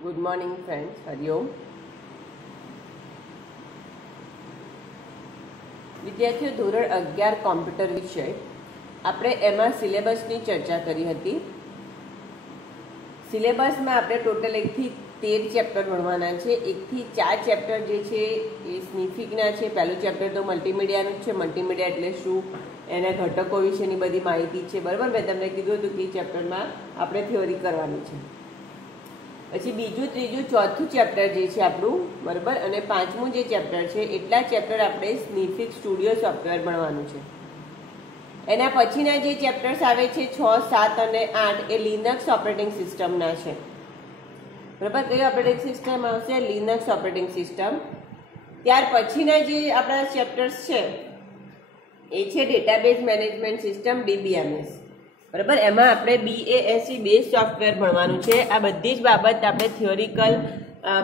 Good morning friends, Hariom. વિદ્યાર્થીઓ, ધોરણ 11 computer વિષય આપણે એમાં સિલેબસની ચર્ચા કરી હતી. સિલેબસમાં આપણે ટોટલ 1 થી 13 ચેપ્ટર ભણવાના છે. 1 થી 4 ચેપ્ટર જે છે એ સ્નિફિકના છે. પહેલું ચેપ્ટર તો મલ્ટીમીડિયાનું છે. મલ્ટીમીડિયા એટલે શું, એના ઘટકો વિશેની બધી માહિતી છે. બરાબર, મેં તમને કીધું હતું કે એ ચેપ્ટરમાં આપણે થિયોરી કરવાની છે. પછી બીજું, ત્રીજું, ચોથું ચેપ્ટર જે છે આપણું, બરાબર, અને પાંચમું જે ચેપ્ટર છે એટલા ચેપ્ટર આપણે સ્નિફિક સ્ટુડિયો સોફ્ટવેર ભણવાનું છે. એના પછીના જે ચેપ્ટર્સ આવે છે 6, 7 અને 8 એ લિનક્સ ઓપરેટિંગ સિસ્ટમના છે. બરાબર, કઈ ઓપરેટિંગ સિસ્ટમ આવશે? Linux operating system. ત્યાર પછીના જે આપણા ચેપ્ટર્સ છે એ છે ડેટાબેઝ મેનેજમેન્ટ સિસ્ટમ, DBMS. બરાબર, એમાં આપણે BASE બેઝ સોફ્ટવેર ભણવાનું છે. આ બધી જ બાબત આપણે થિયોરિકલ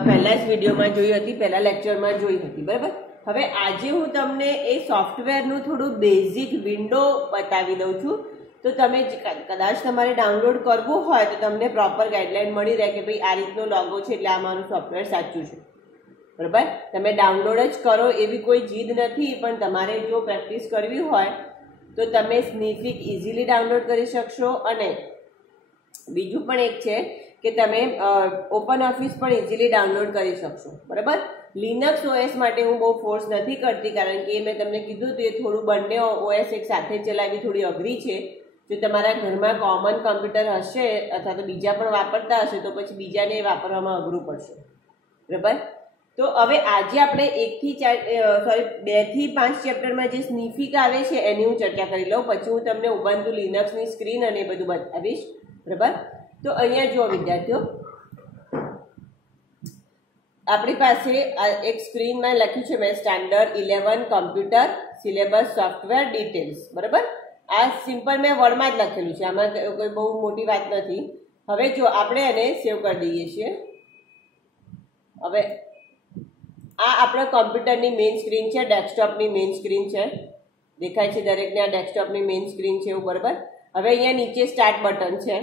પહેલા જ વિડીયોમાં જોઈ હતી, પહેલા લેક્ચરમાં જોઈ હતી. બરાબર, હવે આજે હું તમને એ સોફ્ટવેરનું થોડું બેઝિક વિન્ડો બતાવી દઉં છું. તો તમે કદાચ તમારે ડાઉનલોડ કરવું હોય તો તમને પ્રોપર ગાઈડલાઈન મળી રહે કે ભાઈ આ રીતનો લોગો છે એટલે આ મારું સોફ્ટવેર સાચું છે. બરાબર, તમે ડાઉનલોડ જ કરો એવી કોઈ જીદ નથી, પણ તમારે જો પ્રેક્ટિસ કરવી હોય તો તમે સ્નિફિક ઇઝીલી ડાઉનલોડ કરી શકશો. અને બીજું પણ એક છે કે તમે ઓપન ઓફિસ પણ ઇઝીલી ડાઉનલોડ કરી શકશો. બરાબર, લિનક્સ OS માટે હું બહુ ફોર્સ નથી કરતી, કારણ કે મેં તમને કીધું હતું એ થોડું બંને OS એક સાથે ચલાવવી થોડી અઘરી છે. જો તમારા ઘરમાં કોમન કમ્પ્યુટર હશે અથવા તો બીજા પણ વાપરતા હશે તો પછી બીજાને વાપરવામાં અઘરું પડશે. બરાબર, તો હવે આજે આપણે 2 થી 5 ચેપ્ટરમાં જે સ્નિફિક આવે છે એની હું ચર્ચા કરી લઉં. પછી હું તમને ઉબુન્ટુ લિનક્સની સ્ક્રીન અને એ બધું બતાવીશ. બરાબર, તો અહીંયા જુઓ વિદ્યાર્થીઓ, આપણી પાસે એક સ્ક્રીનમાં લખ્યું છે મેં standard 11 computer syllabus software details. બરાબર, આ સિમ્પલ મેં વર્ડમાં જ લખેલું છે, આમાં કોઈ બહુ મોટી વાત નથી. હવે જો આપણે એને સેવ કરી દઈએ છીએ. હવે આ આપણા કોમ્પ્યુટરની મેઇન સ્ક્રીન છે, ડેસ્કટોપની મેઇન સ્ક્રીન છે. દેખાય છે દરેકને આ ડેસ્કટોપની મેઇન સ્ક્રીન છે એવું. બરાબર, હવે અહીંયા નીચે સ્ટાર્ટ બટન છે.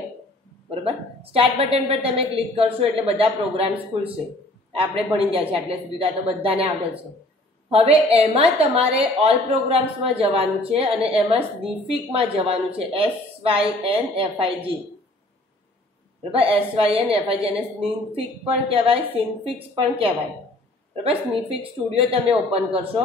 બરાબર, સ્ટાર્ટ બટન પર તમે ક્લિક કરશો એટલે બધા પ્રોગ્રામ્સ ખુલશે. આપણે ભણી ગયા છે એટલે સુધી આ તો બધાને આવડે છે. હવે એમાં તમારે ઓલ પ્રોગ્રામ્સમાં જવાનું છે અને એમાં સ્નિફિકમાં જવાનું છે, SYNFIG. બરાબર, SYNFIG, અને સ્નિફિક પણ કહેવાય, સિન્ફિક્સ પણ કહેવાય. બરાબર, સ્નિફિક સ્ટુડિયો તમે ઓપન કરશો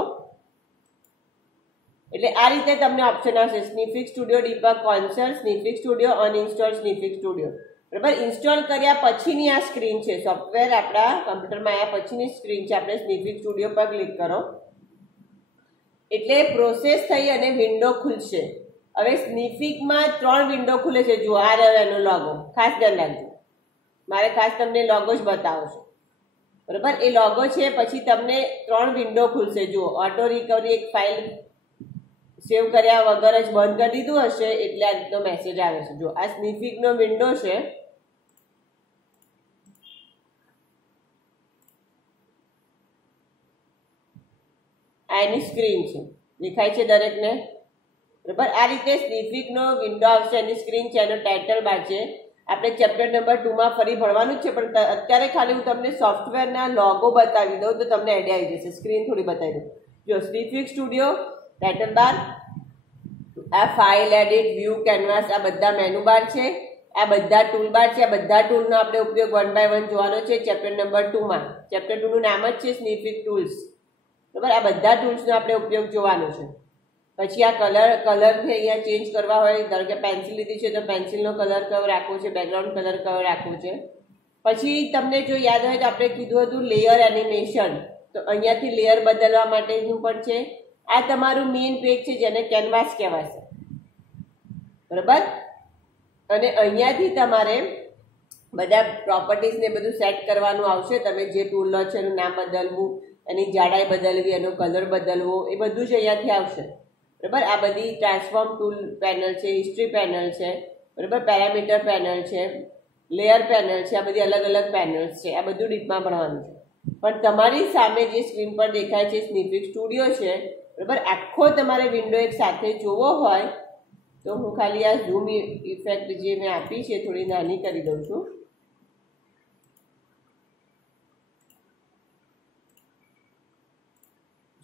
એટલે આ રીતે તમને ઓપ્શન આવશે, Synfig studio debug console, Synfig studio, uninstall Synfig studio. બરાબર, ઇન્સ્ટોલ કર્યા પછીની આ સ્ક્રીન છે, સોફ્ટવેર આપણા કમ્પ્યુટરમાં આવ્યા પછીની સ્ક્રીન છે. આપણે સ્નિફિક સ્ટુડિયો પર ક્લિક કરો એટલે પ્રોસેસ થઈ અને વિન્ડો ખુલશે. હવે સ્નિફિકમાં 3 વિન્ડો ખુલે છે. જુઓ, આ રહ્યો એનો લોગો, ખાસ ધ્યાન રાખજો, મારે ખાસ તમને લોગો જ બતાવો છો. બરાબર, એ લોગો છે. પછી તમને 3 વિન્ડો ખુલશે. જુઓ, ઓટો રિકવરી, એક ફાઇલ સેવ કર્યા વગર જ બંધ કરી દીધું હશે એટલે આ રીતનો મેસેજ આવે છે. જો આ સ્નિફિકનો વિન્ડો છે. આ એની સ્ક્રીન છે, દેખાય છે દરેકને? બરાબર, આ રીતે સ્નિફિકનો વિન્ડો આવશે, એની સ્ક્રીન છે, એનો ટાઇટલ બાર છે. આપણે ચેપ્ટર નંબર 2માં ફરી ભણવાનું જ છે, પણ અત્યારે ખાલી હું તમને સોફ્ટવેરના લોગો બતાવી દઉં તો તમને આઈડિયા આવી જશે. સ્ક્રીન થોડી બતાવી દઉં. જો સ્નિફિક સ્ટુડિયો, ટાઇટલ બાર, આ ફાઇલ, એડિટ, વ્યૂ, કેનવાસ, આ બધા મેનુ બાર છે. આ બધા ટૂલ બાર છે. આ બધા ટૂલનો આપણે ઉપયોગ 1 by 1 જોવાનો છે ચેપ્ટર નંબર 2માં. ચેપ્ટર 2નું નામ જ છે સ્નિફિક ટૂલ્સ. બરાબર, આ બધા ટૂલ્સનો આપણે ઉપયોગ જોવાનો છે. પછી આ કલરથી અહીંયા ચેન્જ કરવા હોય, ધારો કે પેન્સિલ લીધી છે તો પેન્સિલનો કલર કયો રાખવો છે, બેકગ્રાઉન્ડ કલર કયો રાખવો છે. પછી તમને જો યાદ હોય તો આપણે કીધું હતું લેયર એનિમેશન, તો અહીંયાથી લેયર બદલવા માટેનું પણ છે. આ તમારું મેઇન પેજ છે જેને કેનવાસ કહેવાશે. બરાબર, અને અહીંયાથી તમારે બધા પ્રોપર્ટીઝ ને બધું સેટ કરવાનું આવશે. તમે જે ટૂલ લો છો એનું નામ બદલવું, એની જાડાઈ બદલવી, એનો કલર બદલવો, એ બધું જ અહીંયાથી આવશે. બરાબર, આ બધી ટ્રાન્સફોર્મ ટૂલ પેનલ છે, હિસ્ટ્રી પેનલ છે, બરાબર, પેરામીટર પેનલ છે, લેયર પેનલ છે, આ બધી અલગ અલગ પેનલ્સ છે. આ બધું ડીપમાં ભણવાનું છે. પણ તમારી સામે જે સ્ક્રીન પર દેખાય છે સ્નિફિક સ્ટુડિયો છે. બરાબર, આખો તમારે વિન્ડો એક સાથે જોવો હોય તો હું ખાલી આ ઝૂમ ઇફેક્ટ જે મેં આપી છે થોડી નાની કરી દઉં છું.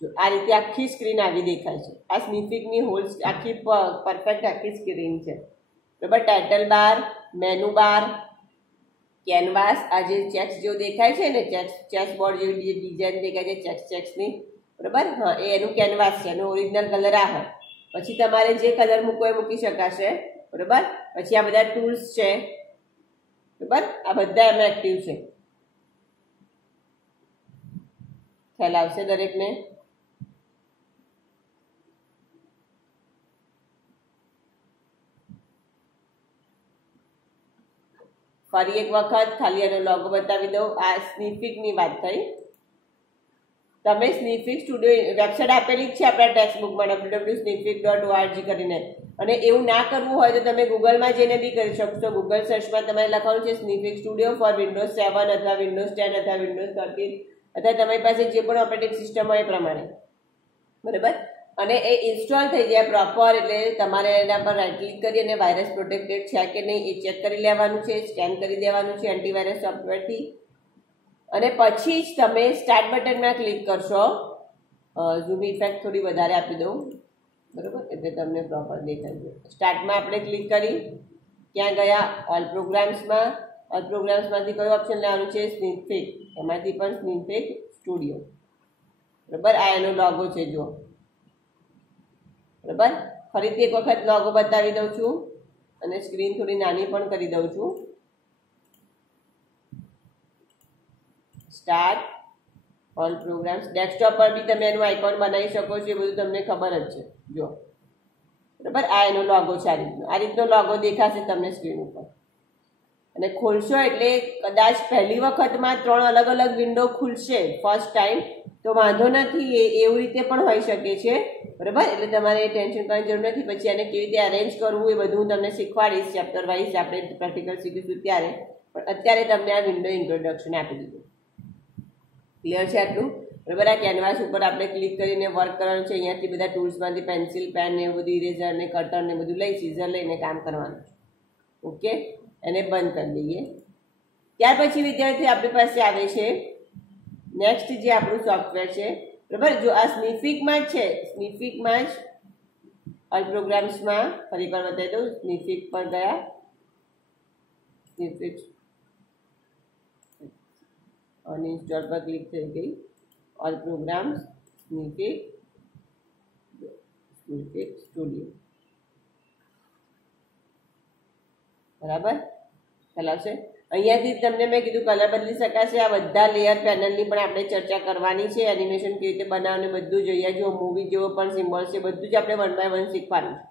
જો આ રીતે આખી સ્ક્રીન આવી દેખાય છે. આ સ્નિફિકની હોલ આખી પરફેક્ટ આખી સ્ક્રીન છે. બરાબર. ટાઇટલ બાર, મેનુ બાર, કેનવાસ, આ જે ચેક્સ જેવું દેખાય છે ને, ચેસ બોર્ડ જેવી ડિઝાઇન દેખાય છે ચેક્સની. બરાબર. હા, એ એનું કેનવાસ છે, એનો ઓરિજિનલ કલર આ હોય. પછી તમારે જે કલર મૂકવો એ મૂકી શકાશે. બરાબર. પછી આ બધા ટૂલ્સ છે. બરાબર. આ બધા એમાં એક્ટિવ છે. ખ્યાલ આવશે દરેકને. ફરી એક વખત ખાલી એનો લોગો બતાવી દઉં. આ સ્નિફિકની વાત થઈ. તમે સ્નિફિક સ્ટુડિયો વેબસાઇટ આપેલી જ છે આપણા ટેક્સ્ટબુકમાં www.sniffic.org કરીને. અને એવું ના કરવું હોય તો તમે ગૂગલમાં જઈને બી કરી શકશો. ગૂગલ સર્ચમાં તમારે લખવાનું છે સ્નિફિક સ્ટુડિયો ફોર વિન્ડોઝ 7 અથવા વિન્ડોઝ 10 અથવા વિન્ડોઝ 13 અથવા તમારી પાસે જે પણ ઓપરેટિંગ સિસ્ટમ હોય એ પ્રમાણે. બરાબર. અને એ ઇન્સ્ટોલ થઈ જાય પ્રોપર એટલે તમારે એના પર રાઇટ ક્લિક કરી અને વાયરસ પ્રોટેક્ટેડ છે કે નહીં એ ચેક કરી લેવાનું છે. સ્કેન કરી દેવાનું છે એન્ટીવાયરસ સોફ્ટવેરથી. અને પછી જ તમે સ્ટાર્ટ બટનમાં ક્લિક કરશો. ઝૂમ ઇફેક્ટ થોડી વધારે આપી દઉં. બરાબર. એટલે તમને પ્રોપર દેખાય. સ્ટાર્ટમાં આપણે ક્લિક કરી ક્યાં ગયા? ઓલ પ્રોગ્રામ્સમાં. ઓલ પ્રોગ્રામ્સમાંથી કયો ઓપ્શન લેવાનું છે? સ્નિફિક. એમાંથી પણ સ્નિફિક સ્ટુડિયો. બરાબર. આ એનો લોગો છે જો. બરાબર. ફરીથી એક વખત લોગો બતાવી દઉં છું અને સ્ક્રીન થોડી નાની પણ કરી દઉં છું. Start all programs. ડેસ્કટોપ પર બી તમે એનું આઇકોન બનાવી શકો છો. એ બધું તમને ખબર જ છે જો. બરાબર. આ એનો લોગો છે. આ રીતનો લોગો દેખાશે તમને સ્ક્રીન ઉપર. અને ખોલશો એટલે કદાચ પહેલી વખતમાં 3 અલગ અલગ વિન્ડો ખુલશે ફર્સ્ટ ટાઈમ તો વાંધો નથી. એવું રીતે પણ હોઈ શકે છે. બરાબર. એટલે તમારે ટેન્શન કરવાની જરૂર નથી. પછી એને કેવી રીતે અરેન્જ કરવું એ બધું હું તમને શીખવાડીશ. ચેપ્ટર વાઇઝ આપણે પ્રેક્ટિકલ શીખીશું ત્યારે. પણ અત્યારે તમને આ વિન્ડો ઇન્ટ્રોડક્શન આપી દીધું. ક્લિયર છે આટલું? બરાબર. આ કેનવાસ ઉપર આપણે ક્લિક કરીને વર્ક કરવાનું છે. અહીંયાથી બધા ટૂલ્સમાંથી પેન્સિલ, પેન ને એવું બધું, ઇરેઝર ને કટર ને બધું લઈ સીઝર લઈને કામ કરવાનું છે. ઓકે. એને બંધ કરી દઈએ. ત્યાર પછી વિદ્યાર્થી આપણી પાસે આવે છે નેક્સ્ટ જે આપણું સોફ્ટવેર છે. બરાબર. જો આ સ્નિફિકમાં જ છે. સ્નિફિકમાં જ ઓલ પ્રોગ્રામ્સમાં ફરી વાર બતાવી દઉં. સ્નિફિક પર ગયા. સ્નિફિક અનઇન્સ્ટોલ પર ક્લિક થઈ ગઈ. All programs Synfig studio. બરાબર. ચલાવશે. અહીંયાથી તમને મેં કીધું કલર બદલી શકાશે. આ બધા લેયર પેનલની પણ આપણે ચર્ચા કરવાની છે. એનિમેશન કેવી રીતે બનાવવાનું બધું જોઈએ. જો મૂવી જેવો પણ સિમ્બોલ છે બધું જ આપણે 1 by 1 શીખવાનું છે.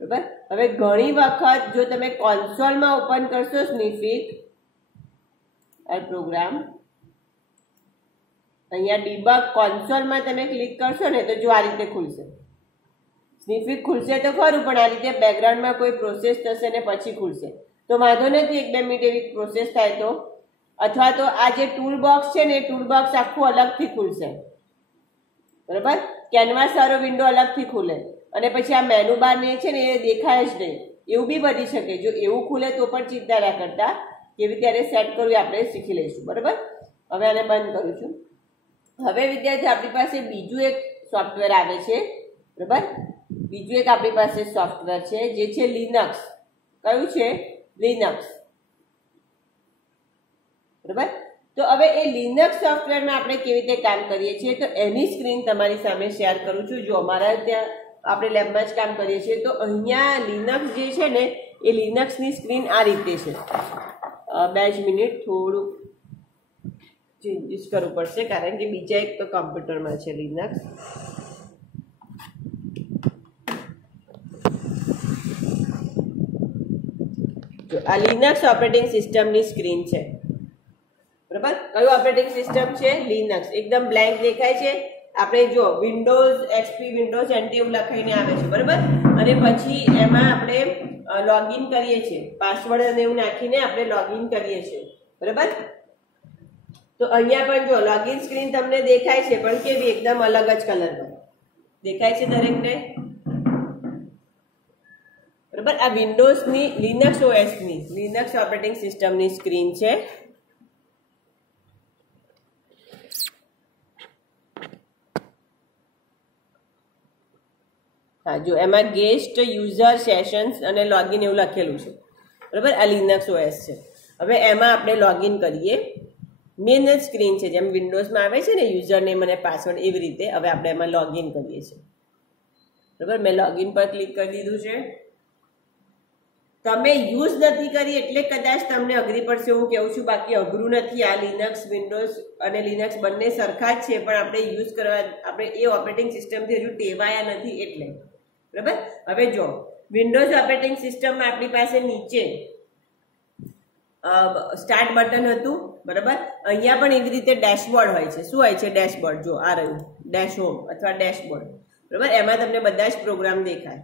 બરાબર. હવે ઘણી વખત જો તમે કોન્સોલમાં ઓપન કરશો સ્નિફિક પ્રોગ્રામ, અહીંયા ડીબગ કોન્સોલમાં તમે ક્લિક કરશો ને તો જો આ રીતે ખુલશે. સ્નિફિક ખુલશે તો ખરું પણ આ રીતે બેકગ્રાઉન્ડમાં કોઈ પ્રોસેસ થશે ને પછી ખુલશે તો વાંધો નથી. 1-2 મિનિટ એવી પ્રોસેસ થાય તો. અથવા તો આ જે ટૂલ બોક્સ છે ને એ ટૂલ બોક્સ આખું અલગથી ખુલશે. બરાબર. કેનવાસ વાળો વિન્ડો અલગથી ખુલે અને પછી આ મેનુ બાર ને છે ને એ દેખાય જ નહીં. એવું બી બની શકે. જો એવું ખુલે તો પણ ચિંતા ના કરતા. કેવી રીતે સેટ કરવું આપણે શીખી લઈશું. બરાબર. હવે આને બંધ કરું છું. હવે વિદ્યાર્થી આપણી પાસે બીજું એક સોફ્ટવેર આવે છે. બરાબર. બીજું એક આપણી પાસે સોફ્ટવેર છે જે છે લિનક્સ. કયું છે? લિનક્સ. બરાબર. તો હવે એ લિનક્સ સોફ્ટવેરમાં આપણે કેવી રીતે કામ કરીએ છીએ તો એની સ્ક્રીન તમારી સામે શેર કરું છું. જો અમારા ત્યાં આપણે લેબમાં જ કામ કરીએ છીએ તો અહીંયા લિનક્સ જે છે ને એ લિનક્સની સ્ક્રીન આ રીતે છે. 2 મિનિટ થોડું ચેન્જીસ કરવું પડશે કારણ કે બીજા એક તો કમ્પ્યુટરમાં છે લિનક્સ. જો આ લિનક્સ ઓપરેટિંગ સિસ્ટમની સ્ક્રીન છે. બરાબર. કયું ઓપરેટિંગ સિસ્ટમ છે? લિનક્સ. એકદમ બ્લેન્ક દેખાય છે. આપણે જો વિન્ડોઝ એક્સપી, વિન્ડોઝ NT એવું લખાઈને આવે છે. બરાબર. અને પછી એમાં આપણે લોગિન કરીએ છીએ. પાસવર્ડ અને એવું નાખીને આપણે લોગિન કરીએ છીએ. બરાબર. તો અહીંયા પણ જો લોગિન સ્ક્રીન તમને દેખાય છે પણ કેવી એકદમ અલગ જ કલરમાં દેખાય છે દરેકને. બરાબર. આ વિન્ડોઝની લિનક્સ OSની લિનક્સ ઓપરેટિંગ સિસ્ટમની સ્ક્રીન છે. હા, જો એમાં ગેસ્ટ, યુઝર, સેશન્સ અને લોગિન એવું લખેલું છે, બરાબર. આ લિનક્સ ઓએસ છે. હવે એમાં આપણે લોગિન કરીએ. મેન જ સ્ક્રીન છે, જેમ વિન્ડોઝમાં આવે છે ને યુઝર નેમ અને પાસવર્ડ, એવી રીતે હવે આપણે એમાં લોગિન કરીએ છીએ, બરાબર. મેં લોગિન પર ક્લિક કરી દીધું છે. તમે યુઝ નથી કરી એટલે કદાચ તમને અઘરી પડશે હું કહું છું, બાકી અઘરું નથી. આ લિનક્સ, વિન્ડોઝ અને લિનક્સ બંને સરખા જ છે, પણ આપણે યુઝ કરવા, આપણે એ ઓપરેટિંગ સિસ્ટમથી હજુ ટેવાયા નથી એટલે, બરાબર. હવે જો વિન્ડોઝ ઓપરેટિંગ સિસ્ટમમાં આપણી પાસે નીચે સ્ટાર્ટ બટન હતું, બરાબર. અહીંયા પણ એવી રીતે ડેશબોર્ડ હોય છે. શું હોય છે ડેશબોર્ડ? જો આ રહ્યું ડેશ હોમ અથવા ડેશબોર્ડ, બરાબર. એમાં તમને બધા જ પ્રોગ્રામ દેખાય.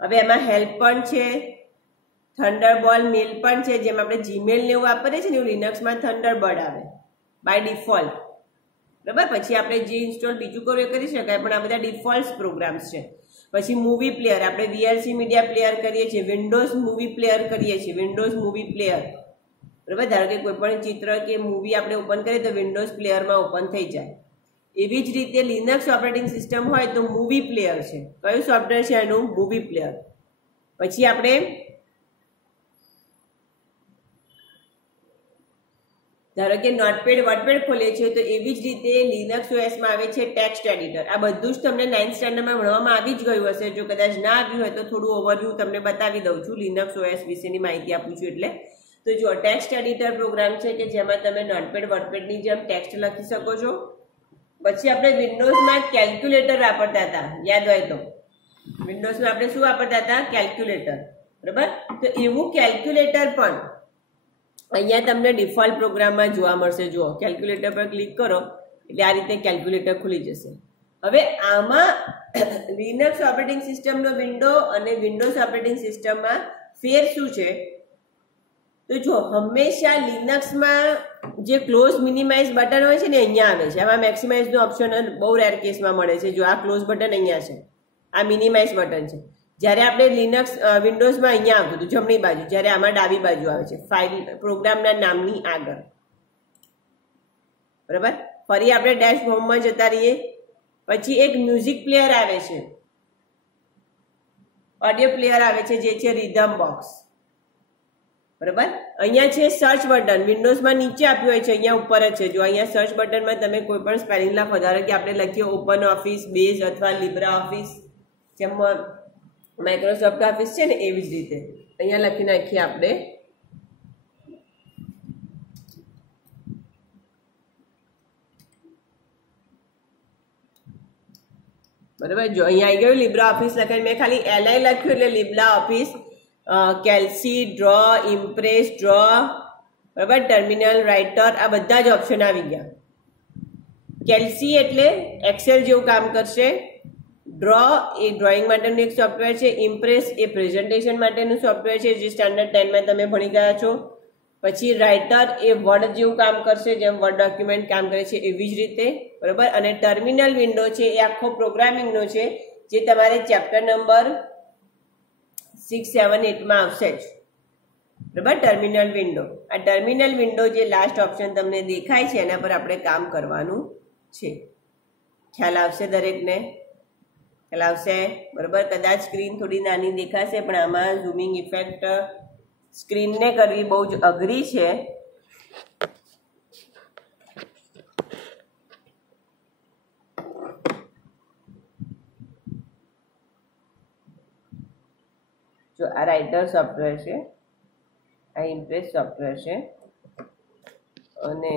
હવે એમાં હેલ્પ પણ છે, થંડરબોલ્ટ મેલ પણ છે. જેમ આપણે જીમેલ ને એવું વાપરીએ છીએ ને એવું લિનક્સમાં થંડરબર્ડ આવે બાય ડિફોલ્ટ, બરાબર. પછી આપણે જે ઇન્સ્ટોલ બીજું કરવું એ કરી શકાય, પણ આ બધા ડિફોલ્ટ પ્રોગ્રામ્સ છે. પછી મૂવી પ્લેયર, આપણે વીએલસી મીડિયા પ્લેયર કરીએ છીએ, વિન્ડોઝ મૂવી પ્લેયર કરીએ છીએ, વિન્ડોઝ મૂવી પ્લેયર, બરાબર. ધારો કે કોઈ પણ ચિત્ર કે મૂવી આપણે ઓપન કરીએ તો વિન્ડોઝ પ્લેયરમાં ઓપન થઈ જાય. એવી જ રીતે લિનક્સ ઓપરેટિંગ સિસ્ટમ હોય તો મૂવી પ્લેયર છે. કયું સોફ્ટવેર છે એનું? Movie player. પછી આપણે ધારો કે નોટપેડ વર્ડપેડ ખોલીએ છીએ તો એવી જ રીતે લિનક્સ ઓએસમાં આવે છે ટેક્સ્ટ એડિટર. આ બધું જ તમને 9th સ્ટાન્ડર્ડમાં ભણવામાં આવી જ ગયું હશે. જો કદાચ ના આવ્યું હોય તો થોડું ઓવરવ્યૂ તમને બતાવી દઉં છું, લિનક્સ ઓએસ વિશેની માહિતી આપું છું એટલે. તો જો ટેક્સ્ટ એડિટર પ્રોગ્રામ છે કે જેમાં તમે નોટપેડ વર્ડપેડની જેમ ટેક્સ્ટ લખી શકો છો. પછી આપણે વિન્ડોઝમાં કેલ્ક્યુલેટર વાપરતા હતા, યાદ હોય તો. વિન્ડોઝમાં આપણે શું વાપરતા હતા? કેલ્ક્યુલેટર, બરાબર. તો એવું કેલ્ક્યુલેટર પણ અહીંયા તમને ડિફોલ્ટ પ્રોગ્રામમાં જોવા મળશે. જુઓ, કેલ્ક્યુલેટર પર ક્લિક કરો એટલે આ રીતે કેલ્ક્યુલેટર ખુલી જશે. હવે આમાં લિનક્સ ઓપરેટિંગ સિસ્ટમનો વિન્ડો અને વિન્ડોઝ ઓપરેટિંગ સિસ્ટમમાં ફેર શું છે? તો જો હંમેશા લિનક્સમાં જે ક્લોઝ મિનિમાઇઝ બટન હોય છે ને અહીંયા આવે છે. આમાં મેક્સિમાઇઝનું ઓપ્શન બહુ રેર કેસમાં મળે છે. જો આ ક્લોઝ બટન અહીંયા છે, આ મિનિમાઇઝ બટન છે. જ્યારે આપણે લિનક્સ વિન્ડોઝમાં અહીંયા આવતું હતું જમણી બાજુ, જ્યારે આમાં ડાબી બાજુ આવે છે, ફાઇલ પ્રોગ્રામના નામની આગળ, બરાબર. ફરી આપણે ડેશ હોમમાં જતા રહીએ. પછી એક મ્યુઝિક પ્લેયર આવે છે, ઓડિયો પ્લેયર આવે છે જે છે રિધમ બોક્સ, બરાબર. અહીંયા છે સર્ચ બટન, વિન્ડોઝમાં નીચે આપ્યું હોય છે, અહીંયા ઉપર જ છે. જો અહીંયા સર્ચ બટનમાં તમે કોઈ પણ સ્પેલિંગ લખો, ધારો કે આપણે લખીએ ઓપન ઓફિસ બેઝ અથવા લિબ્રા ઓફિસ, જેમ માઇક્રોસોફ્ટ ઓફિસ છે ને એવી જ રીતે અહીંયા લખી નાખીએ આપણે. બરાબર. જો અહીંયા આવી ગયું લિબ્રા ઓફિસ લખાય. મેં ખાલી એલઆઈ લખ્યું એટલે લિબ્રા ઓફિસ, કેલ્સી, ડ્રો, ઇમ્પ્રેસ, ડ્રો, બરાબર, ટર્મિનલ, રાઇટર, આ બધા જ ઓપ્શન આવી ગયા. કેલ્સી એટલે એક્સેલ જેવું કામ કરશે. ડ્રો એ ડ્રોઈંગ માટેનું એક સોફ્ટવેર છે. ઇમ્પ્રેસ એ પ્રેઝન્ટેશન માટેનું સોફ્ટવેર છે જે સ્ટાન્ડર્ડ 10માં તમે ભણી ગયા છો. પછી રાઇટર એ વર્ડ જેવું કામ કરશે, જેમ વર્ડ ડોક્યુમેન્ટ કામ કરે છે એવી જ રીતે, બરાબર. અને ટર્મિનલ વિન્ડો છે એ આખો પ્રોગ્રામિંગનો છે, જે તમારે ચેપ્ટર નંબર 6, 7, 8માં આવશે જ, બરાબર. ટર્મિનલ વિન્ડો, આ ટર્મિનલ વિન્ડો જે લાસ્ટ ઓપ્શન તમને દેખાય છે એના પર આપણે કામ કરવાનું છે. ખ્યાલ આવશે દરેકને? ખ્યાલ આવશે, બરાબર. કદાચ સ્ક્રીન થોડી નાની દેખાશે, પણ આમાં ઝૂમિંગ ઇફેક્ટ સ્ક્રીનને કરવી બહુ જ અઘરી છે. જો આ રાઇટર સોફ્ટવેર છે, આ ઇમ્પ્રેસ સોફ્ટવેર છે, અને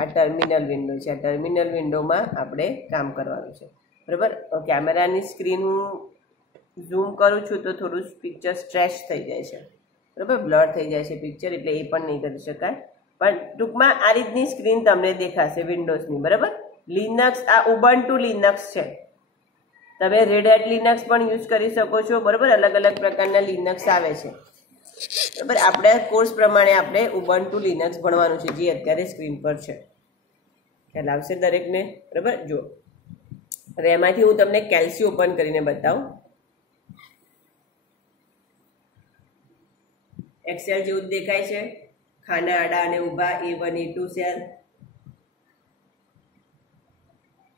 આ ટર્મિનલ વિન્ડો છે. આ ટર્મિનલ વિન્ડોમાં આપણે કામ કરવાનું છે, બરાબર. કેમેરાની સ્ક્રીન ઝૂમ કરું છું તો થોડું પિક્ચર સ્ટ્રેચ થઈ જાય છે, બરાબર, બ્લર થઈ જાય છે પિક્ચર, એટલે એ પણ નહીં કરી શકાય. પણ ટૂંકમાં આ રીતની સ્ક્રીન તમને દેખાશે વિન્ડોઝની, બરાબર. લિનક્સ આ ઉબુન્ટુ લિનક્સ છે. તમે રેડ હેટ લિનક્સ પણ યુઝ કરી શકો છો, બરાબર. અલગ અલગ પ્રકારના લિનક્સ આવે છે, બરાબર. આપણે કોર્સ પ્રમાણે આપણે ઉબુન્ટુ લિનક્સ ભણવાનું છે, જે અત્યારે સ્ક્રીન પર છે. ખ્યાલ આવશે દરેકને, બરાબર. જો હવે એમાંથી હું તમને કેલ્સી ઓપન કરીને બતાવું. એક્સેલ જેવું જ દેખાય છે, ખાના આડા અને ઊભા, A1 A2 સેલ,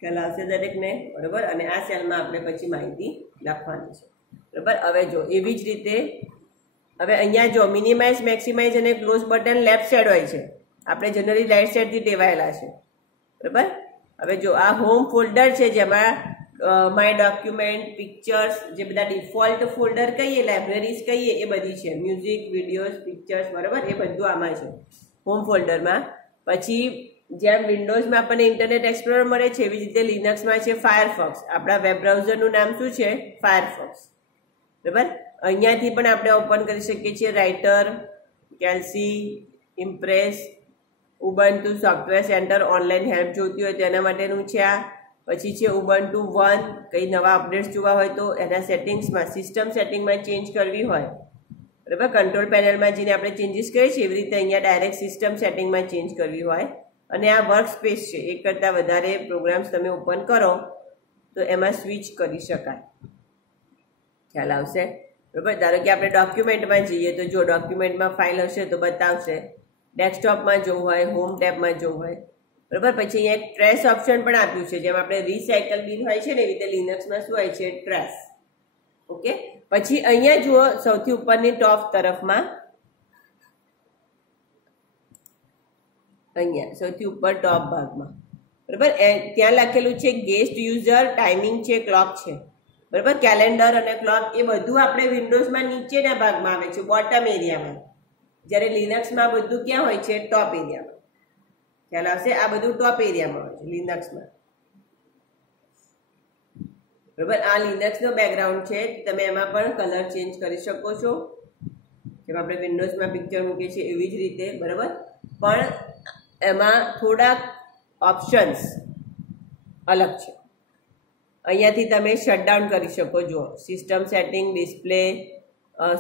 ખ્યાલ આવશે દરેકને, બરાબર. અને આ સેલમાં આપણે પછી માહિતી લખવાની છે, બરાબર. હવે જો એવી જ રીતે હવે અહીંયા જો મિનિમાઇઝ, મેક્સિમાઇઝ અને ક્લોઝ બટન લેફ્ટ સાઈડ હોય છે. આપણે જનરલી રાઈટ સાઈડથી ટેવાયેલા છે, બરાબર. હવે જો આ હોમ ફોલ્ડર છે જેમાં માય ડોક્યુમેન્ટ, પિક્ચર્સ, જે બધા ડિફોલ્ટ ફોલ્ડર કહીએ, લાઇબ્રેરીઝ કહીએ, એ બધી છે. મ્યુઝિક, વિડીયોઝ, પિક્ચર્સ, બરાબર, એ બધું આમાં છે હોમ ફોલ્ડરમાં. પછી જેમ વિન્ડોઝમાં આપણને ઇન્ટરનેટ એક્સપ્લોરર મળે છે એવી રીતે લિનક્સમાં છે ફાયરફોક્સ. આપણા વેબ બ્રાઉઝરનું નામ શું છે? ફાયરફોક્સ, બરાબર. અહીંયાથી પણ આપણે ઓપન કરી શકીએ છીએ Writer, Calc, Impress, Ubuntu software center, online help જોઈતી હોય તેના માટેનું છે આ. પછી છે ઉબુન્ટુ 1, કંઈ નવા અપડેટ્સ જોવા હોય તો એના સેટિંગ્સમાં, સિસ્ટમ સેટિંગમાં ચેન્જ કરવી હોય, બરાબર. કંટ્રોલ પેનલમાં જઈને આપણે ચેન્જીસ કરીએ છીએ એવી રીતે અહીંયા ડાયરેક્ટ સિસ્ટમ સેટિંગમાં ચેન્જ કરવી હોય. અને આ વર્ક સ્પેસ છે, એક કરતાં વધારે પ્રોગ્રામ્સ તમે ઓપન કરો તો એમાં સ્વિચ કરી શકાય. ખ્યાલ આવશે, બરાબર. ધારો કે આપણે ડોક્યુમેન્ટમાં જઈએ તો જો ડોક્યુમેન્ટમાં ફાઇલ હશે તો બતાવશે. ડેસ્કટોપમાં જવું હોય, હોમ ટેબમાં જવું હોય, બરાબર. પછી અહીંયા એક ટ્રેશ ઓપ્શન પણ આપ્યું છે, જેમ આપણે રિસાયકલ બિન હોય છે ને એવી રીતે લિનક્સમાં શું હોય છે? ટ્રેશ. ઓકે. પછી અહીંયા જુઓ સૌથી ઉપરની ટોપ તરફમાં, અહીંયા સૌથી ઉપર ટોપ ભાગમાં, બરાબર, ત્યાં લખેલું છે ગેસ્ટ યુઝર, ટાઈમિંગ છે, ક્લોક છે, બરાબર. કેલેન્ડર અને ક્લોક એ બધું આપણે વિન્ડોઝમાં નીચેના ભાગમાં આવે છે, બોટમ એરિયામાં. જ્યારે લિનક્સમાં બધું ક્યાં હોય છે? ટોપ એરિયામાં. ખ્યાલ આવશે, આ બધું ટોપ એરિયામાં હોય છે લિનક્સમાં, બરાબર. આ લિનક્સનો બેકગ્રાઉન્ડ છે, તમે એમાં પણ કલર ચેન્જ કરી શકો છો, જેમ આપણે વિન્ડોઝમાં પિક્ચર મૂકીએ છીએ એવી જ રીતે, બરાબર. પણ એમાં થોડાક ઓપ્શન્સ અલગ છે. અહીંયાથી તમે શટડાઉન કરી શકો. જો system setting, display,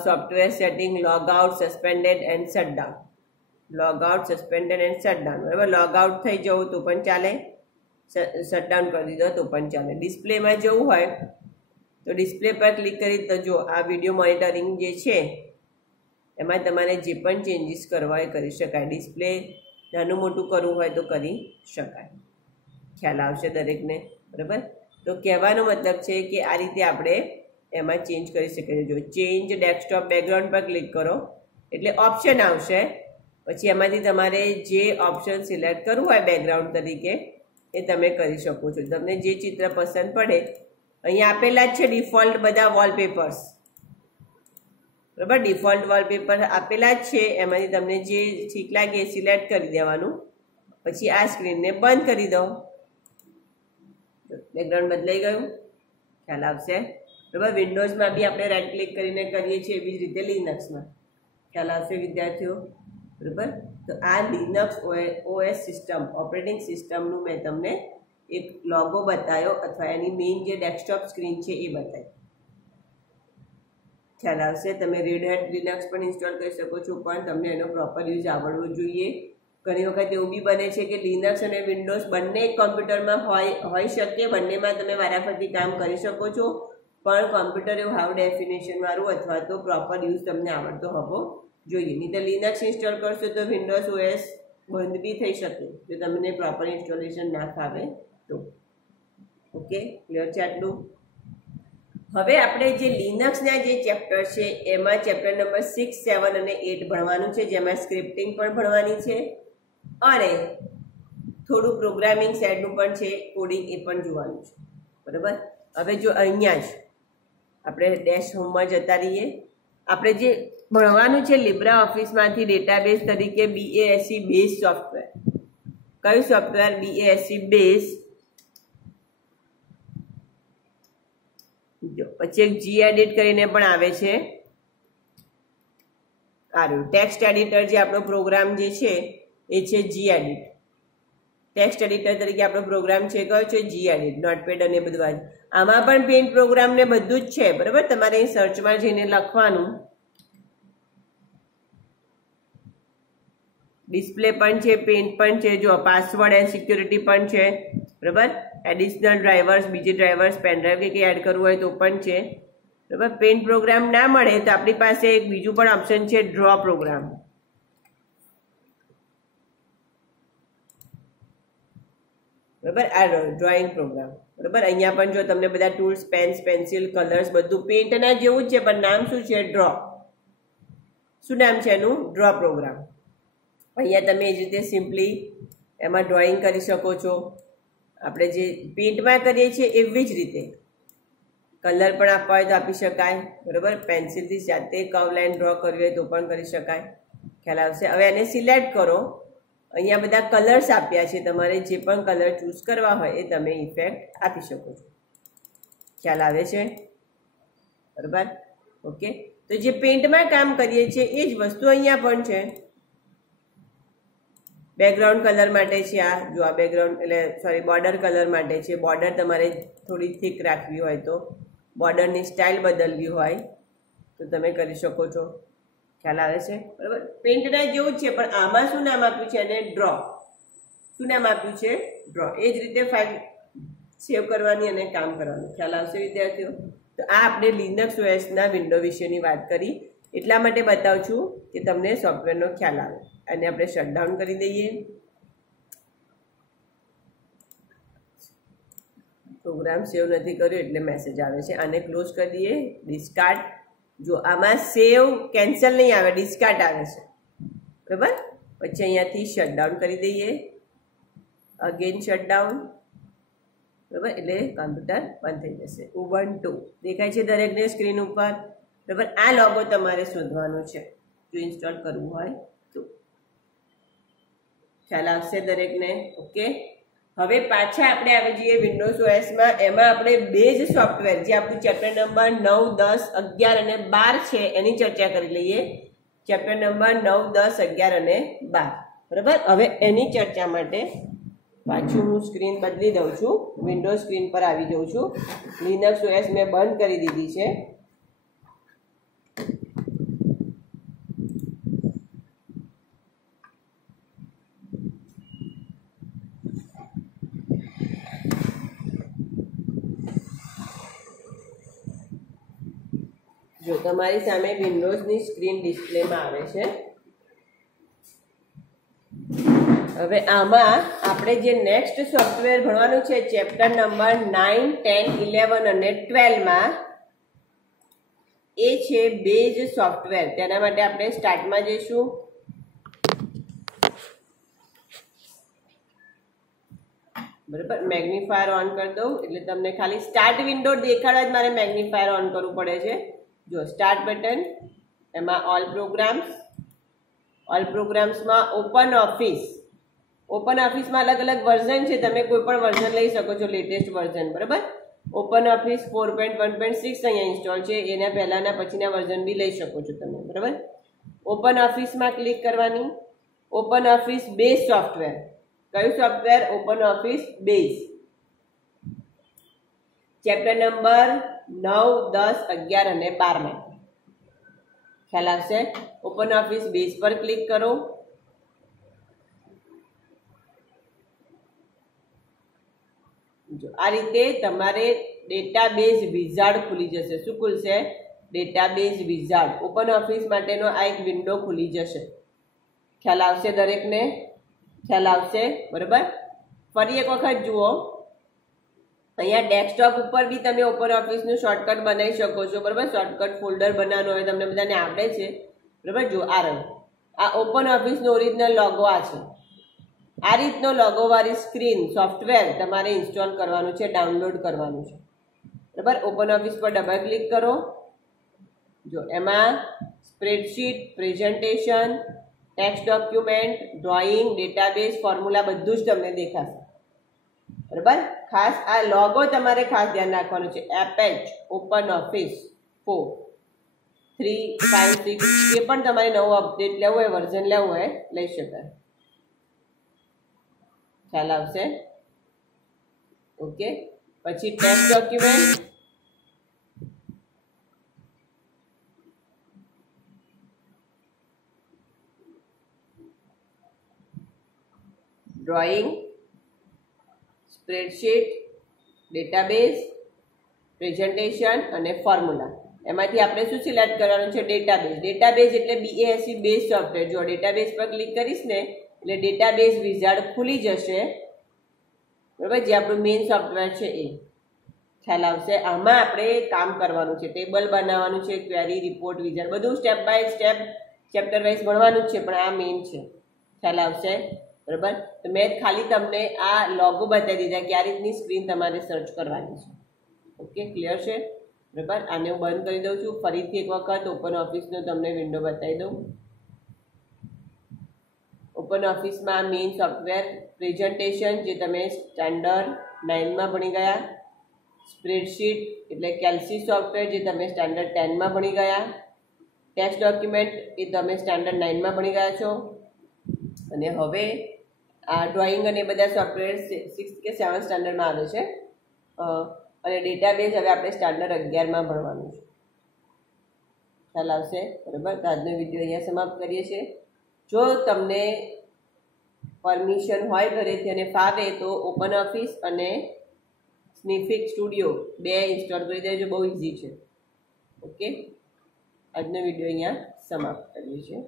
software setting, logout, suspended and shutdown. Logout, suspended and shutdown, બરાબર. લોગઆઉટ થઈ જવું તો પણ ચાલે, શટડાઉન કરી દીધો તો પણ ચાલે. ડિસ્પ્લેમાં જવું હોય તો ડિસ્પ્લે પર ક્લિક કરી તો જો આ વિડીયો મોનિટરિંગ જે છે એમાં તમારે જે પણ ચેન્જીસ કરવા એ કરી શકાય. ડિસ્પ્લે નાનું મોટું કરવું હોય તો કરી શકાય. ખ્યાલ આવશે દરેકને, બરાબર. તો કહેવાનો મતલબ છે કે આ રીતે આપણે એમાં ચેન્જ કરી શકીએ. જો ચેન્જ ડેસ્કટોપ બેકગ્રાઉન્ડ પર ક્લિક કરો એટલે ઓપ્શન આવશે. પછી એમાંથી તમારે જે ઓપ્શન સિલેક્ટ કરવું હોય બેકગ્રાઉન્ડ તરીકે એ તમે કરી શકો છો. તમને જે ચિત્ર પસંદ પડે અહીંયા આપેલા જ છે ડિફોલ્ટ બધા વોલપેપર્સ, બરાબર. ડિફોલ્ટ વોલપેપર આપેલા જ છે, એમાંથી તમને જે ઠીક લાગે એ સિલેક્ટ કરી દેવાનું. પછી આ સ્ક્રીનને બંધ કરી દો, બેકગ્રાઉન્ડ બદલાઈ ગયું. ખ્યાલ આવશે, બરાબર. વિન્ડોઝમાં બી આપણે રાઈટ ક્લિક કરીને કરીએ છીએ એવી જ રીતે લિનક્સમાં. ખ્યાલ આવશે વિદ્યાર્થીઓ, બરાબર. તો આ લિનક્સ ઓએસ સિસ્ટમ, ઓપરેટિંગ સિસ્ટમનું મેં તમને એક લોગો બતાવ્યો, અથવા એની મેઇન જે ડેસ્કટોપ સ્ક્રીન છે એ બતાવી. ખ્યાલ આવશે. તમે રેડ હેટ લિનક્સ પણ ઇન્સ્ટોલ કરી શકો છો, પણ તમને એનો પ્રોપર યુઝ આવડવો જોઈએ. ઘણી વખત એવું બી બને છે કે લિનક્સ અને વિન્ડોઝ બંને કોમ્પ્યુટરમાં હોઈ શકે, બંનેમાં તમે વારાફરતી કામ કરી શકો છો, પણ કોમ્પ્યુટર એવું હાઈ ડેફિનેશન વાળું અથવા તો પ્રોપર યુઝ તમને આવડતો હોવો જોઈએ. નહીં તો લિનક્સ ઇન્સ્ટોલ કરશો તો વિન્ડોઝ ઓએસ બંધ બી થઈ શકે જો તમને પ્રોપર ઇન્સ્ટોલેશન ના ફાવે તો. ઓકે, ક્લિયર છે આટલું? હવે આપણે જે લિનક્સના જે ચેપ્ટર છે એમાં ચેપ્ટર નંબર 6, 7 અને 8 ભણવાનું છે, જેમાં સ્ક્રિપ્ટિંગ પણ ભણવાની છે અને થોડું પ્રોગ્રામિંગ સાઈડનું પણ છે, કોડિંગ એ પણ જોવાનું છે, બરાબર. હવે જો અહીંયા જ આપણે ડેશ હોમમાં જતા રહીએ. આપણે જે ભણવાનું છે લિબ્રા ઓફિસમાંથી ડેટાબેઝ તરીકે BASE બેઝ સોફ્ટવેર. કયું સોફ્ટવેર? BASE base. જો પછી એક gedit કરીને પણ આવે છે. સારું, ટેક્સ્ટ એડિટર જે આપણો પ્રોગ્રામ જે છે એ છે gedit. ટેક્સ્ટ એડિટર તરીકે આપણો પ્રોગ્રામ છે કયો છે? gedit. નોટપેડ અને બધું આમાં પણ પેઇન્ટ પ્રોગ્રામ ને બધું જ છે, બરાબર. તમારે અહીં સર્ચમાં જઈને લખવાનું. ડિસ્પ્લે પણ છે, પેઇન્ટ પણ છે, જો પાસવર્ડ એન્ડ સિક્યુરિટી પણ છે, બરાબર. એડિશનલ ડ્રાઈવર્સ, બીજી ડ્રાઈવર્સ, પેનડ્રાઈવ કે કંઈ એડ કરવું હોય તો પણ છે, બરાબર. પેઇન્ટ પ્રોગ્રામ ના મળે તો આપણી પાસે એક બીજું પણ ઓપ્શન છે, ડ્રો પ્રોગ્રામ. બરાબર, આ ડ્રોઈંગ પ્રોગ્રામ. બરાબર, અહીંયા પણ જો તમને બધા ટૂલ્સ, પેન્સ, પેન્સિલ, કલર્સ બધું પેઇન્ટના જેવું જ છે, પણ નામ શું છે? ડ્રો. શું નામ છે એનું? Draw program. અહીંયા તમે એ જ રીતે સિમ્પલી એમાં ડ્રોઈંગ કરી શકો છો. આપણે જે પેઇન્ટમાં કરીએ છીએ એવી જ રીતે કલર પણ આપવા હોય તો આપી શકાય. બરાબર, પેન્સિલથી જાતે કર્વ લાઈન ડ્રો કરવી હોય તો પણ કરી શકાય. ખ્યાલ આવશે? હવે એને સિલેક્ટ કરો. અહીંયા બધા કલર્સ આપ્યા છે, તમારે જે પણ કલર ચૂઝ કરવા હોય એ તમે ઇફેક્ટ આપી શકો છો. ખ્યાલ આવે છે? બરાબર, ઓકે. તો જે પેઇન્ટમાં કામ કરીએ છીએ એ જ વસ્તુ અહીંયા પણ છે. બેકગ્રાઉન્ડ કલર માટે છે આ. જો આ બેકગ્રાઉન્ડ એટલે સોરી બોર્ડર કલર માટે છે. બોર્ડર તમારે થોડી થીક રાખવી હોય તો, બોર્ડરની સ્ટાઇલ બદલવી હોય તો તમે કરી શકો છો. ખ્યાલ આવે છે? બરાબર, પેઇન્ટના જેવું જ છે, પણ આમાં શું નામ આપ્યું છે? એને ડ્રો. શું નામ આપ્યું છે? ડ્રો. એ જ રીતે ફાઇલ સેવ કરવાની અને કામ કરવાનું. ખ્યાલ આવશે વિદ્યાર્થીઓ? તો આ આપણે લિનક્સ ઓએસના વિન્ડો વિશેની વાત કરી. એટલા માટે બતાવું છું કે તમને સોફ્ટવેરનો ખ્યાલ આવે. અને આપણે શટડાઉન કરી દઈએ. પ્રોગ્રામ સેવ નથી કર્યો એટલે મેસેજ આવે છે. આને ક્લોઝ કરી દઈએ. ડિસ્કાર્ડ. જો આમાં સેવ કેન્સલ નહીં આવે, ડિસ્કાર્ડ આવે છે. બરાબર, પછી અહીંયાથી શટડાઉન કરી દઈએ. Again shutdown. બરાબર, એટલે કમ્પ્યુટર બંધ થઈ જશે. ઉબુન્ટુ દેખાય છે દરેકને સ્ક્રીન ઉપર. બરાબર, આ લોગો તમારે શોધવાનો છે જો ઇન્સ્ટોલ કરવું હોય તો. ખ્યાલ આવશે દરેકને? ઓકે. હવે પાછા આપણે આવી જઈએ વિન્ડોઝ ઓએસમાં. એમાં આપણે બેઝ સોફ્ટવેર જે આપણું ચેપ્ટર નંબર 9, 10, 11 અને 12 છે એની ચર્ચા કરી લઈએ. ચેપ્ટર નંબર 9, 10, 11 અને 12. બરાબર, હવે એની ચર્ચા માટે પાછું હું સ્ક્રીન બદલી દઉં છું. વિન્ડોઝ સ્ક્રીન પર આવી જાઉં છું. લિનક્સ ઓએસ મેં બંધ કરી દીધી છે. જો તમારી સામે વિન્ડોઝની સ્ક્રીન ડિસ્પ્લેમાં આવે છે. હવે આમાં આપણે જે નેક્સ્ટ સોફ્ટવેર ભણવાનું છે ચેપ્ટર નંબર 9, 10, 11 અને 12માં એ છે બેઝ સોફ્ટવેર. તેના માટે આપણે સ્ટાર્ટમાં જઈશું. બરાબર, મેગ્નિફાયર ઓન કરી દઉં એટલે તમને ખાલી સ્ટાર્ટ વિન્ડો દેખાડવા જ મારે મેગ્નિફાયર ઓન કરવું પડે છે. જો સ્ટાર્ટ બટન, એમાં ઓલ પ્રોગ્રામ્સમાં ઓપન ઓફિસ. ઓપન ઓફિસમાં અલગ અલગ વર્ઝન છે, તમે કોઈ પણ વર્ઝન લઈ શકો છો, લેટેસ્ટ વર્ઝન. બરાબર, ઓપન ઓફિસ 4.1.6 અહીંયા ઇન્સ્ટોલ છે. એના પહેલાના પછીના વર્ઝન બી લઈ શકો છો તમે. બરાબર, ઓપન ઓફિસમાં ક્લિક કરવાની. Open office base software. કયું software? Open office base. Chapter number 9, 10, 11 અને 12 માં. ખ્યાલ આવશે? ઓપન ઓફિસ બેઝ પર ક્લિક કરો. જો આ રીતે તમારે ડેટાબેઝ વિઝાર્ડ ખુલી જશે. શું ખુલશે? Database wizard. ઓપન ઓફિસ માટેનો આ એક વિન્ડો ખુલી જશે. ખ્યાલ આવશે દરેકને? ખ્યાલ આવશે? બરાબર, ફરી એક વખત જુઓ. અહીંયા ડેસ્કટોપ ઉપર બી તમે ઓપન ઓફિસનું શોર્ટકટ બનાવી શકો છો. બરાબર, શોર્ટકટ ફોલ્ડર બનાવવાનો હોય તમને બધાને આવડે છે. બરાબર, જો આ રહ્યું, આ ઓપન ઓફિસનો ઓરિજિનલ લોગો આ છે. આ રીતનો લોગોવાળી સ્ક્રીન સોફ્ટવેર તમારે ઇન્સ્ટોલ કરવાનું છે, ડાઉનલોડ કરવાનું છે. બરાબર, ઓપન ઓફિસ પર ડબલ ક્લિક કરો. જો એમાં spreadsheet, presentation, text document, drawing, database, formula બધું જ તમને દેખાશે. બરાબર, ખાસ આ લોગો તમારે ખાસ ધ્યાન રાખવાનું છે. એપેચ ઓપન ઓફિસ 4, 3, 5, 6 એ પણ તમારે નવું અપડેટ લેવું હોય, વર્ઝન લેવું હોય લઈ શકાય. ખ્યાલ આવશે? ઓકે. પછી text document, drawing, spreadsheet, database, presentation અને ફોર્મ્યુલા. એમાંથી આપણે શું સિલેક્ટ કરવાનું છે? ડેટાબેઝ. ડેટાબેઝ એટલે BASE બેઝ સોફ્ટવેર. જો ડેટાબેઝ પર ક્લિક કરીશ ને એટલે ડેટાબેઝ વિઝાર્ડ ખુલી જશે. બરાબર, જે આપણું મેઇન સોફ્ટવેર છે એ ખ્યાલ આવશે. આમાં આપણે કામ કરવાનું છે, ટેબલ બનાવવાનું છે, ક્વેરી, રિપોર્ટ, વિઝન, બધું step by step chapter wise ભણવાનું જ છે, પણ આ મેઇન છે. ખ્યાલ આવશે? બરાબર. તો મેં ખાલી તમને આ લોગો બતાવી દીધા કે આ રીતની સ્ક્રીન તમારે સર્ચ કરવાની છે. ઓકે, ક્લિયર છે? બરાબર. આને હું બંધ કરી દઉં છું. ફરીથી એક વખત ઓપન ઓફિસનો તમને વિન્ડો બતાવી દઉં. ઓપન ઓફિસમાં મેઇન સોફ્ટવેર પ્રેઝન્ટેશન, જે તમે સ્ટાન્ડર્ડ 9માં ભણી ગયા. સ્પ્રેડશીટ એટલે કેલ્સી સોફ્ટવેર, જે તમે સ્ટાન્ડર્ડ 10માં ભણી ગયા. ટેક્સ્ટ ડોક્યુમેન્ટ એ તમે સ્ટાન્ડર્ડ 9માં ભણી ગયા છો. અને હવે આ ડ્રોઈંગ અને બધા સોફ્ટવેર 6 કે 7 સ્ટાન્ડર્ડમાં આવે છે. અને ડેટાબેઝ હવે આપણે સ્ટાન્ડર્ડ 11માં ભણવાનું છે. ખ્યાલ આવશે? બરાબર. તો આજનો વિડીયો અહીંયા સમાપ્ત કરીએ છીએ. જો તમને પરમિશન હોય ઘરેથી અને ફાવે તો ઓપન ઓફિસ અને સ્નિફિક સ્ટુડિયો 2 ઇન્સ્ટોલ કરી દેજો, બહુ ઇઝી છે. ઓકે, આજનો વિડીયો અહીંયા સમાપ્ત કરીએ છીએ.